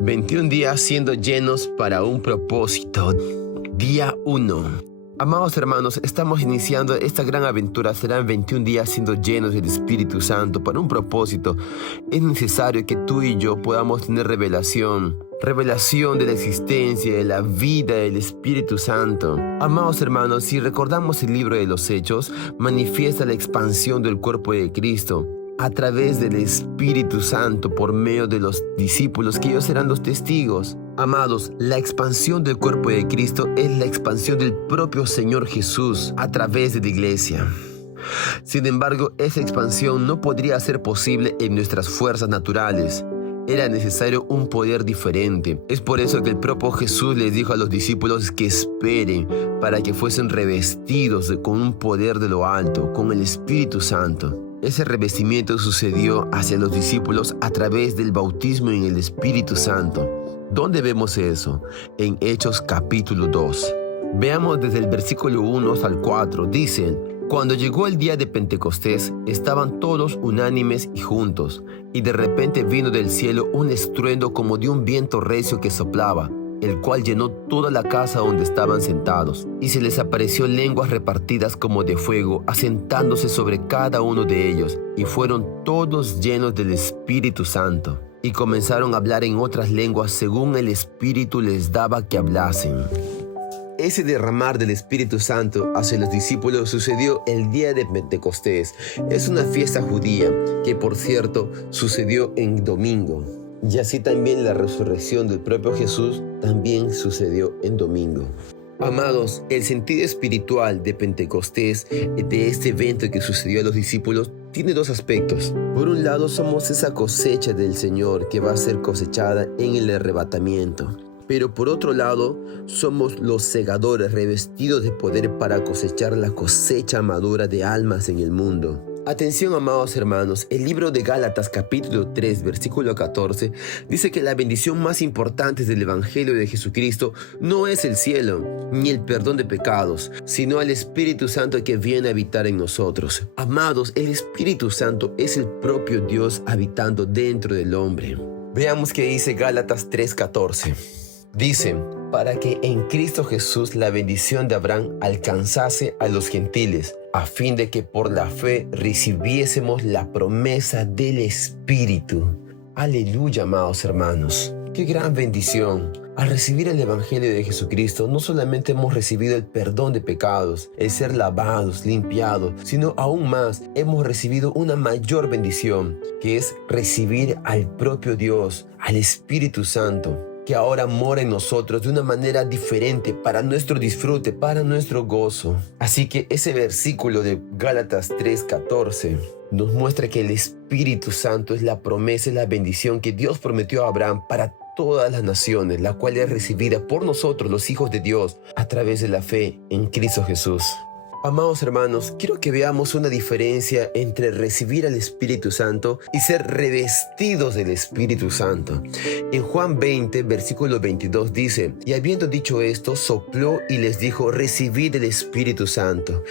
21 días siendo llenos para un propósito. Día 1. Amados hermanos, estamos iniciando esta gran aventura. Serán 21 días siendo llenos del Espíritu Santo para un propósito. Es necesario que tú y yo podamos tener revelación de la existencia, de la vida del Espíritu Santo. Amados hermanos, si recordamos el libro de los Hechos, manifiesta la expansión del cuerpo de Cristo a través del Espíritu Santo por medio de los discípulos, que ellos serán los testigos. Amados, la expansión del cuerpo de Cristo es la expansión del propio Señor Jesús a través de la iglesia. Sin embargo, esa expansión no podría ser posible en nuestras fuerzas naturales. Era necesario un poder diferente. Es por eso que el propio Jesús les dijo a los discípulos que esperen para que fuesen revestidos con un poder de lo alto, con el Espíritu Santo. Ese revestimiento sucedió hacia los discípulos a través del bautismo en el Espíritu Santo. ¿Dónde vemos eso? En Hechos capítulo 2. Veamos desde el versículo 1 hasta el 4. Dicen: cuando llegó el día de Pentecostés, estaban todos unánimes y juntos, y de repente vino del cielo un estruendo como de un viento recio que soplaba, el cual llenó toda la casa donde estaban sentados, y se les apareció lenguas repartidas como de fuego, asentándose sobre cada uno de ellos, y fueron todos llenos del Espíritu Santo, y comenzaron a hablar en otras lenguas según el Espíritu les daba que hablasen. Ese derramar del Espíritu Santo hacia los discípulos sucedió el día de Pentecostés. Es una fiesta judía que, por cierto, sucedió en domingo. Y así también la resurrección del propio Jesús también sucedió en domingo. Amados, el sentido espiritual de Pentecostés, de este evento que sucedió a los discípulos, tiene dos aspectos. Por un lado, somos esa cosecha del Señor que va a ser cosechada en el arrebatamiento. Pero por otro lado, somos los segadores revestidos de poder para cosechar la cosecha madura de almas en el mundo. Atención, amados hermanos, el libro de Gálatas capítulo 3 versículo 14 dice que la bendición más importante del Evangelio de Jesucristo no es el cielo ni el perdón de pecados, sino el Espíritu Santo que viene a habitar en nosotros. Amados, el Espíritu Santo es el propio Dios habitando dentro del hombre. Veamos qué dice Gálatas 3:14. Dice: para que en Cristo Jesús la bendición de Abraham alcanzase a los gentiles, a fin de que por la fe recibiésemos la promesa del Espíritu. Aleluya, amados hermanos. ¡Qué gran bendición! Al recibir el Evangelio de Jesucristo, no solamente hemos recibido el perdón de pecados, el ser lavados, limpiados, sino aún más, hemos recibido una mayor bendición, que es recibir al propio Dios, al Espíritu Santo, que ahora mora en nosotros de una manera diferente para nuestro disfrute, para nuestro gozo. Así que ese versículo de Gálatas 3:14 nos muestra que el Espíritu Santo es la promesa, es la bendición que Dios prometió a Abraham para todas las naciones, la cual es recibida por nosotros, los hijos de Dios, a través de la fe en Cristo Jesús. Amados hermanos, quiero que veamos una diferencia entre recibir al Espíritu Santo y ser revestidos del Espíritu Santo. En Juan 20, versículo 22 dice: y habiendo dicho esto, sopló y les dijo: recibid el Espíritu Santo.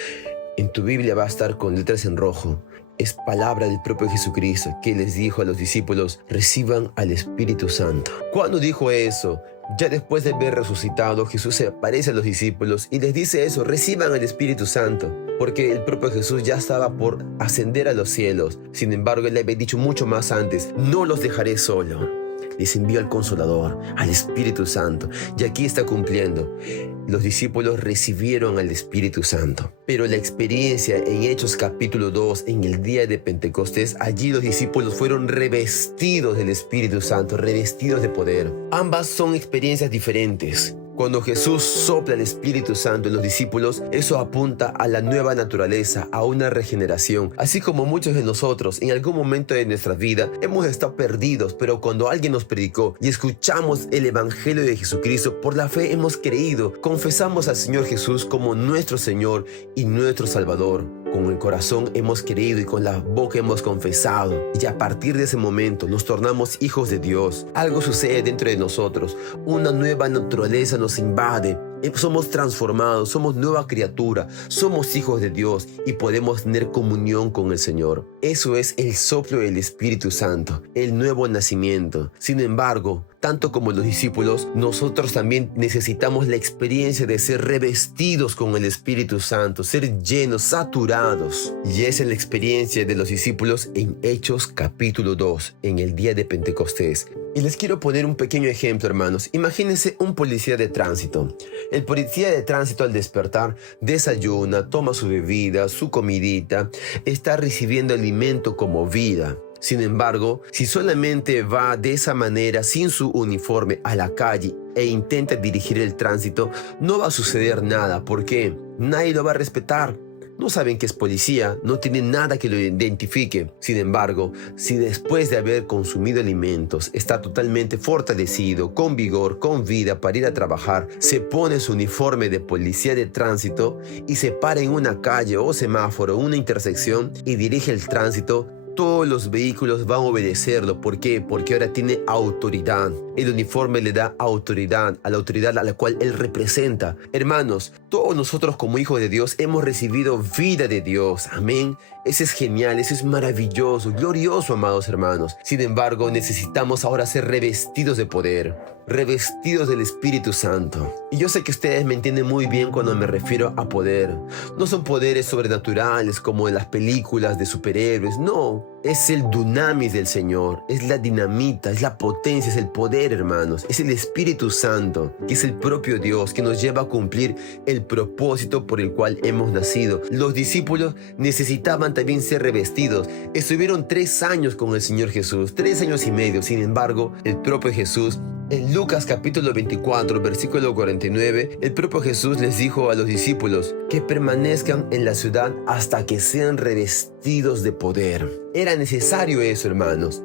En tu Biblia va a estar con letras en rojo. Es palabra del propio Jesucristo que les dijo a los discípulos: reciban al Espíritu Santo. ¿Cuándo dijo eso? Ya después de haber resucitado, Jesús se aparece a los discípulos y les dice eso: reciban al Espíritu Santo, porque el propio Jesús ya estaba por ascender a los cielos. Sin embargo, Él le había dicho mucho más antes: no los dejaré solo. Les envió al Consolador, al Espíritu Santo, y aquí está cumpliendo. Los discípulos recibieron al Espíritu Santo. Pero la experiencia en Hechos capítulo 2, en el día de Pentecostés, allí los discípulos fueron revestidos del Espíritu Santo, revestidos de poder. Ambas son experiencias diferentes. Cuando Jesús sopla el Espíritu Santo en los discípulos, eso apunta a la nueva naturaleza, a una regeneración. Así como muchos de nosotros en algún momento de nuestra vida hemos estado perdidos, pero cuando alguien nos predicó y escuchamos el Evangelio de Jesucristo, por la fe hemos creído, confesamos al Señor Jesús como nuestro Señor y nuestro Salvador. Con el corazón hemos creído y con la boca hemos confesado. Y a partir de ese momento nos tornamos hijos de Dios. Algo sucede dentro de nosotros. Una nueva naturaleza nos invade. Somos transformados, somos nueva criatura, somos hijos de Dios y podemos tener comunión con el Señor. Eso es el soplo del Espíritu Santo, el nuevo nacimiento. Sin embargo, tanto como los discípulos, nosotros también necesitamos la experiencia de ser revestidos con el Espíritu Santo, ser llenos, saturados. Y esa es la experiencia de los discípulos en Hechos capítulo 2, en el día de Pentecostés. Y les quiero poner un pequeño ejemplo, hermanos. Imagínense un policía de tránsito. El policía de tránsito al despertar desayuna, toma su bebida, su comidita, está recibiendo alimento como vida. Sin embargo, si solamente va de esa manera sin su uniforme a la calle e intenta dirigir el tránsito, no va a suceder nada. ¿Por qué? Nadie lo va a respetar. No saben que es policía, no tienen nada que lo identifique. Sin embargo, si después de haber consumido alimentos está totalmente fortalecido, con vigor, con vida para ir a trabajar, se pone su uniforme de policía de tránsito y se para en una calle o semáforo, una intersección y dirige el tránsito, todos los vehículos van a obedecerlo. ¿Por qué? Porque ahora tiene autoridad. El uniforme le da autoridad a la cual él representa. Hermanos, todos nosotros como hijos de Dios hemos recibido vida de Dios. Amén. Eso es genial, eso es maravilloso, glorioso, amados hermanos. Sin embargo, necesitamos ahora ser revestidos de poder, revestidos del Espíritu Santo. Y yo sé que ustedes me entienden muy bien cuando me refiero a poder. No son poderes sobrenaturales como en las películas de superhéroes, no. Es el dunamis del Señor, es la dinamita, es la potencia, es el poder, hermanos. Es el Espíritu Santo, que es el propio Dios, que nos lleva a cumplir el propósito por el cual hemos nacido. Los discípulos necesitaban también ser revestidos. Estuvieron 3 años con el Señor Jesús, 3 años y medio. Sin embargo, el propio Jesús, en Lucas capítulo 24, versículo 49, el propio Jesús les dijo a los discípulos que permanezcan en la ciudad hasta que sean revestidos de poder. Era necesario eso, hermanos.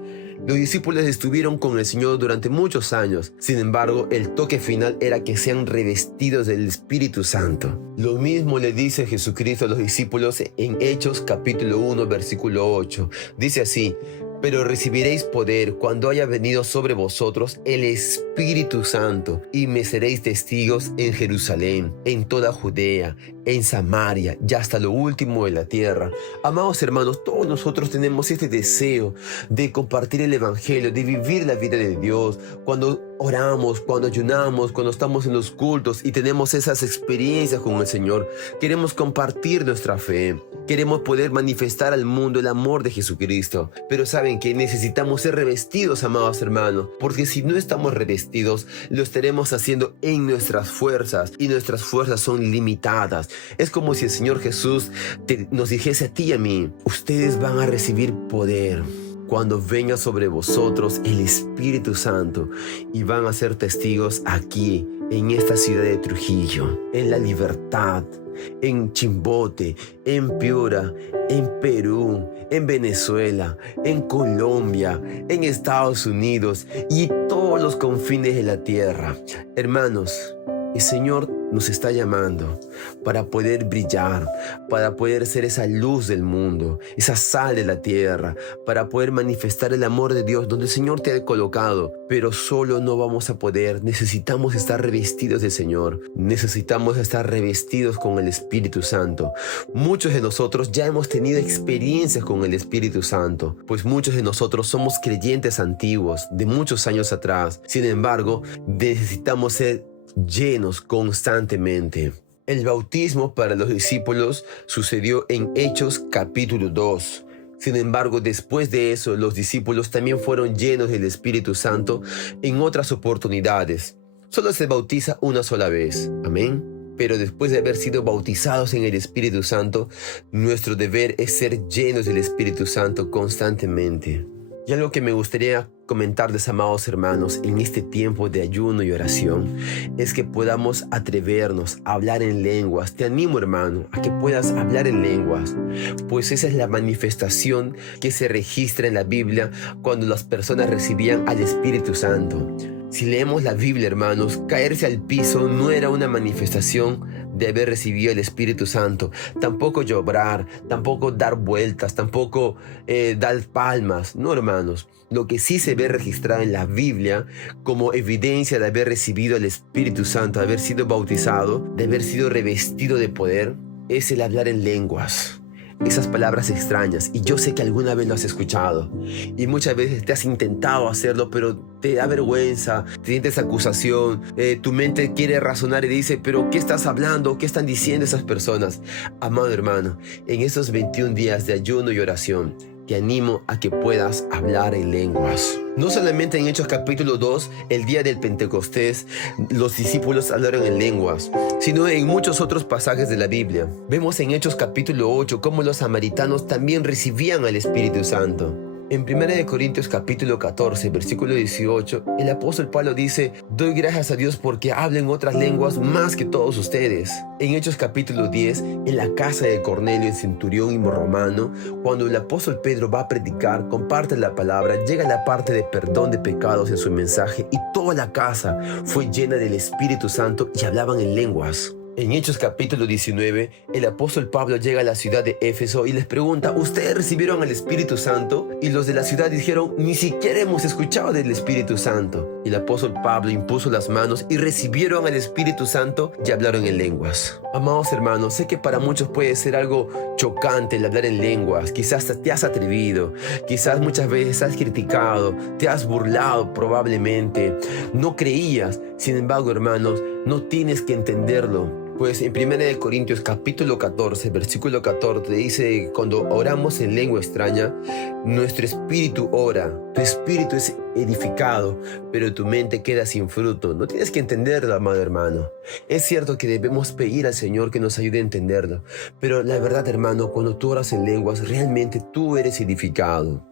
Los discípulos estuvieron con el Señor durante muchos años. Sin embargo, el toque final era que sean revestidos del Espíritu Santo. Lo mismo le dice Jesucristo a los discípulos en Hechos capítulo 1, versículo 8. Dice así: pero recibiréis poder cuando haya venido sobre vosotros el Espíritu Santo, y me seréis testigos en Jerusalén, en toda Judea, en Samaria y hasta lo último de la tierra. Amados hermanos, todos nosotros tenemos este deseo de compartir el Evangelio, de vivir la vida de Dios. Cuando oramos, cuando ayunamos, cuando estamos en los cultos y tenemos esas experiencias con el Señor, queremos compartir nuestra fe. Queremos poder manifestar al mundo el amor de Jesucristo. Pero saben que necesitamos ser revestidos, amados hermanos, porque si no estamos revestidos, lo estaremos haciendo en nuestras fuerzas, y nuestras fuerzas son limitadas. Es como si el Señor Jesús nos dijese a ti y a mí: ustedes van a recibir poder cuando venga sobre vosotros el Espíritu Santo, y van a ser testigos aquí, en esta ciudad de Trujillo, en La Libertad, en Chimbote, en Piura, en Perú, en Venezuela, en Colombia, en Estados Unidos y todos los confines de la tierra. Hermanos, el Señor nos está llamando para poder brillar, para poder ser esa luz del mundo, esa sal de la tierra, para poder manifestar el amor de Dios donde el Señor te ha colocado. Pero solo no vamos a poder. Necesitamos estar revestidos del Señor. Necesitamos estar revestidos con el Espíritu Santo. Muchos de nosotros ya hemos tenido experiencias con el Espíritu Santo, pues muchos de nosotros somos creyentes antiguos de muchos años atrás. Sin embargo, necesitamos ser llenos constantemente. El bautismo para los discípulos sucedió en Hechos capítulo 2. Sin embargo, después de eso, los discípulos también fueron llenos del Espíritu Santo en otras oportunidades. Solo se bautiza una sola vez. Amén. Pero después de haber sido bautizados en el Espíritu Santo, nuestro deber es ser llenos del Espíritu Santo constantemente. Y algo que me gustaría comentarles, amados hermanos, en este tiempo de ayuno y oración, es que podamos atrevernos a hablar en lenguas. Te animo, hermano, a que puedas hablar en lenguas, pues esa es la manifestación que se registra en la Biblia cuando las personas recibían al Espíritu Santo. Si leemos la Biblia, hermanos, caerse al piso no era una manifestación de haber recibido el Espíritu Santo. Tampoco llorar, tampoco dar vueltas, tampoco dar palmas. No, hermanos. Lo que sí se ve registrado en la Biblia como evidencia de haber recibido el Espíritu Santo, de haber sido bautizado, de haber sido revestido de poder, es el hablar en lenguas. esas palabras extrañas. Y yo sé que alguna vez lo has escuchado. Y muchas veces te has intentado hacerlo, pero te da vergüenza, te sientes acusación. Tu mente quiere razonar y dice, pero ¿qué estás hablando? ¿Qué están diciendo esas personas? Amado hermano, en estos 21 días de ayuno y oración, te animo a que puedas hablar en lenguas. No solamente en Hechos capítulo 2, el día del Pentecostés, los discípulos hablaron en lenguas, sino en muchos otros pasajes de la Biblia. Vemos en Hechos capítulo 8 cómo los samaritanos también recibían al Espíritu Santo. En 1 Corintios capítulo 14, versículo 18, el apóstol Pablo dice, doy gracias a Dios porque hablo en otras lenguas más que todos ustedes. En Hechos capítulo 10, en la casa de Cornelio, el centurión y romano, cuando el apóstol Pedro va a predicar, comparte la palabra, llega la parte de perdón de pecados en su mensaje y toda la casa fue llena del Espíritu Santo y hablaban en lenguas. En Hechos capítulo 19, el apóstol Pablo llega a la ciudad de Éfeso y les pregunta, ¿ustedes recibieron al Espíritu Santo? Y los de la ciudad dijeron, ni siquiera hemos escuchado del Espíritu Santo. Y el apóstol Pablo impuso las manos y recibieron al Espíritu Santo y hablaron en lenguas. Amados hermanos, sé que para muchos puede ser algo chocante el hablar en lenguas. Quizás te has atrevido, quizás muchas veces has criticado, te has burlado probablemente, no creías. Sin embargo, hermanos, no tienes que entenderlo. Pues en 1 Corintios capítulo 14, versículo 14 dice, cuando oramos en lengua extraña, nuestro espíritu ora, tu espíritu es edificado, pero tu mente queda sin fruto. No tienes que entenderlo, amado hermano. Es cierto que debemos pedir al Señor que nos ayude a entenderlo, pero la verdad, hermano, cuando tú oras en lenguas, realmente tú eres edificado.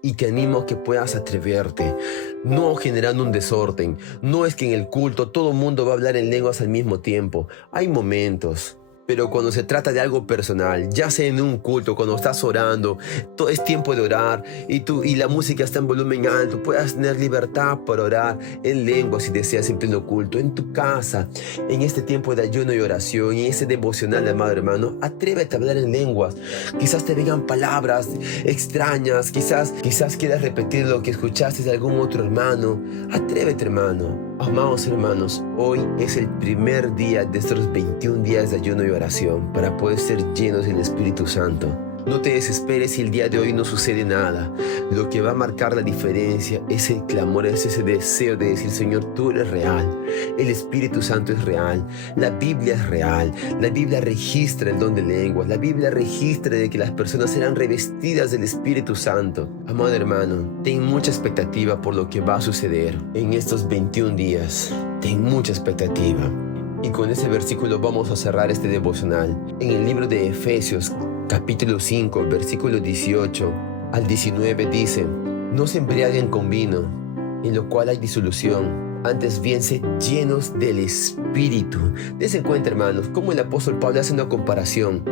Y te animo a que puedas atreverte, no generando un desorden. No es que en el culto todo el mundo va a hablar en lenguas al mismo tiempo. Hay momentos. Pero cuando se trata de algo personal, ya sea en un culto, cuando estás orando, todo es tiempo de orar y la música está en volumen alto, puedas tener libertad para orar en lengua si deseas en pleno culto, en tu casa, en este tiempo de ayuno y oración, y ese devocional, amado hermano, atrévete a hablar en lenguas. Quizás te vengan palabras extrañas, quizás quieras repetir lo que escuchaste de algún otro hermano. Atrévete, hermano. Amados hermanos, hoy es el primer día de estos 21 días de ayuno y oración para poder ser llenos del Espíritu Santo. No te desesperes si el día de hoy no sucede nada. Lo que va a marcar la diferencia es el clamor, es ese deseo de decir, Señor, tú eres real. El Espíritu Santo es real. La Biblia es real. La Biblia registra el don de lenguas. La Biblia registra de que las personas serán revestidas del Espíritu Santo. Amado hermano, ten mucha expectativa por lo que va a suceder en estos 21 días. Ten mucha expectativa. Y con ese versículo vamos a cerrar este devocional. En el libro de Efesios, capítulo 5, versículo 18 al 19 dice, no se embriaguen con vino, en lo cual hay disolución, antes bien sed llenos del Espíritu. Dense cuenta, hermanos, cómo el apóstol Pablo hace una comparación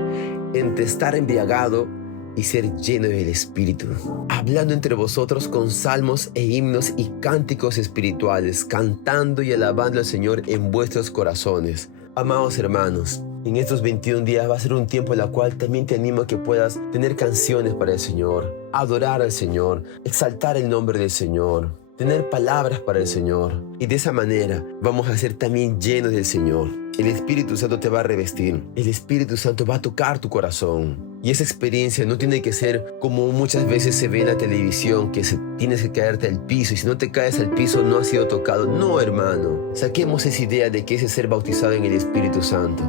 entre estar embriagado y ser lleno del Espíritu, hablando entre vosotros con salmos e himnos y cánticos espirituales, cantando y alabando al Señor en vuestros corazones. Amados hermanos, en estos 21 días va a ser un tiempo en el cual también te animo a que puedas tener canciones para el Señor, adorar al Señor, exaltar el nombre del Señor, tener palabras para el Señor. Y de esa manera vamos a ser también llenos del Señor. El Espíritu Santo te va a revestir. El Espíritu Santo va a tocar tu corazón. Y esa experiencia no tiene que ser como muchas veces se ve en la televisión, que tienes que caerte al piso y si no te caes al piso no has sido tocado. No, hermano. Saquemos esa idea de que ese ser bautizado en el Espíritu Santo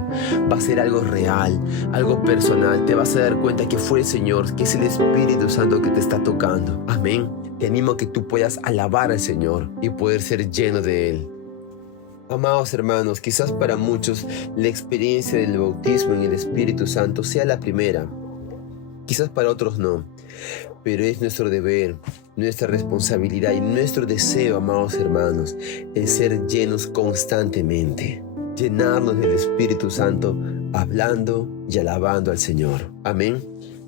va a ser algo real, algo personal. Te vas a dar cuenta que fue el Señor, que es el Espíritu Santo que te está tocando. Amén. Te animo a que tú puedas alabar al Señor y poder ser lleno de Él. Amados hermanos, quizás para muchos la experiencia del bautismo en el Espíritu Santo sea la primera. Quizás para otros no, pero es nuestro deber, nuestra responsabilidad y nuestro deseo, amados hermanos, el ser llenos constantemente, llenarnos del Espíritu Santo, hablando y alabando al Señor. Amén.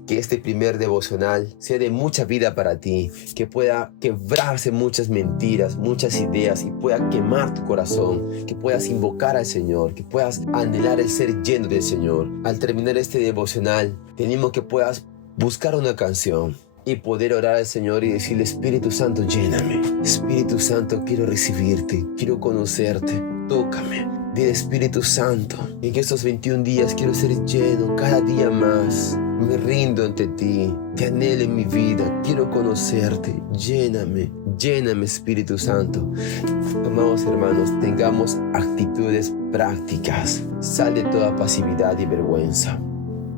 Que este primer devocional sea de mucha vida para ti, que pueda quebrarse muchas mentiras, muchas ideas y pueda quemar tu corazón, que puedas invocar al Señor, que puedas anhelar el ser lleno del Señor. Al terminar este devocional, te animo que puedas buscar una canción y poder orar al Señor y decirle, Espíritu Santo, lléname. Espíritu Santo, quiero recibirte, quiero conocerte, tócame. Dile, Espíritu Santo, en estos 21 días quiero ser lleno cada día más. Me rindo ante ti, te anhelo en mi vida, quiero conocerte. Lléname, lléname, Espíritu Santo. Amados hermanos, tengamos actitudes prácticas. Sal de toda pasividad y vergüenza.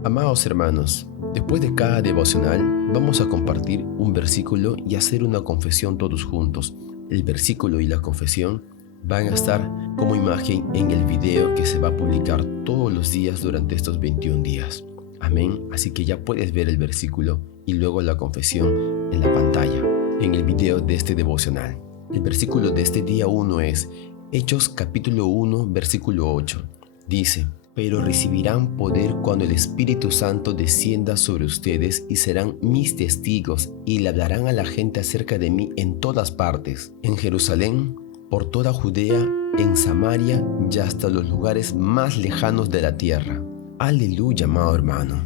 Amados hermanos, después de cada devocional vamos a compartir un versículo y hacer una confesión todos juntos. El versículo y la confesión van a estar como imagen en el video que se va a publicar todos los días durante estos 21 días. Amén. Así que ya puedes ver el versículo y luego la confesión en la pantalla, en el video de este devocional. El versículo de este día 1 es Hechos capítulo 1, versículo 8. Dice: pero recibirán poder cuando el Espíritu Santo descienda sobre ustedes y serán mis testigos y le hablarán a la gente acerca de mí en todas partes, en Jerusalén, por toda Judea, en Samaria y hasta los lugares más lejanos de la tierra. Aleluya, amado hermano.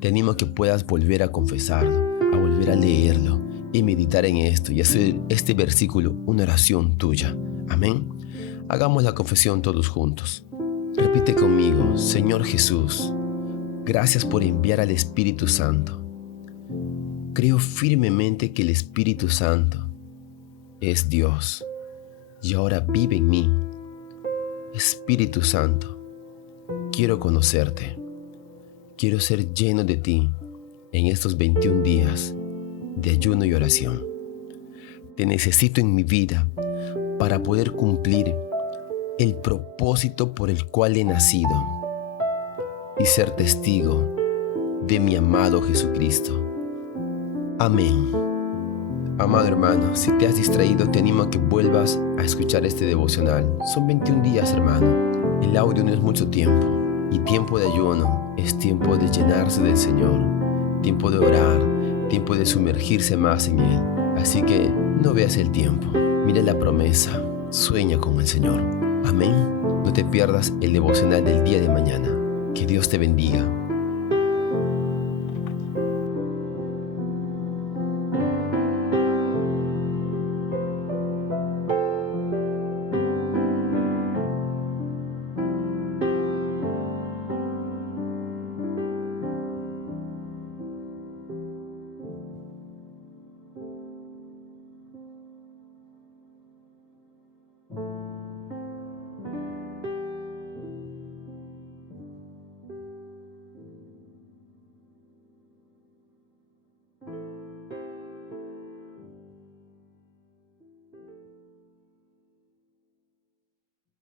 Te animo a que puedas volver a confesarlo, a volver a leerlo y meditar en esto y hacer este versículo una oración tuya. Amén. Hagamos la confesión todos juntos. Repite conmigo: Señor Jesús, gracias por enviar al Espíritu Santo. Creo firmemente que el Espíritu Santo es Dios y ahora vive en mí. Espíritu Santo, quiero conocerte. Quiero ser lleno de ti en estos 21 días de ayuno y oración. Te necesito en mi vida para poder cumplir el propósito por el cual he nacido y ser testigo de mi amado Jesucristo. Amén. Amado hermano, si te has distraído, te animo a que vuelvas a escuchar este devocional. Son 21 días, hermano. El audio no es mucho tiempo. Y tiempo de ayuno es tiempo de llenarse del Señor, tiempo de orar, tiempo de sumergirse más en Él. Así que no veas el tiempo. Mira la promesa. Sueña con el Señor. Amén. No te pierdas el devocional del día de mañana. Que Dios te bendiga.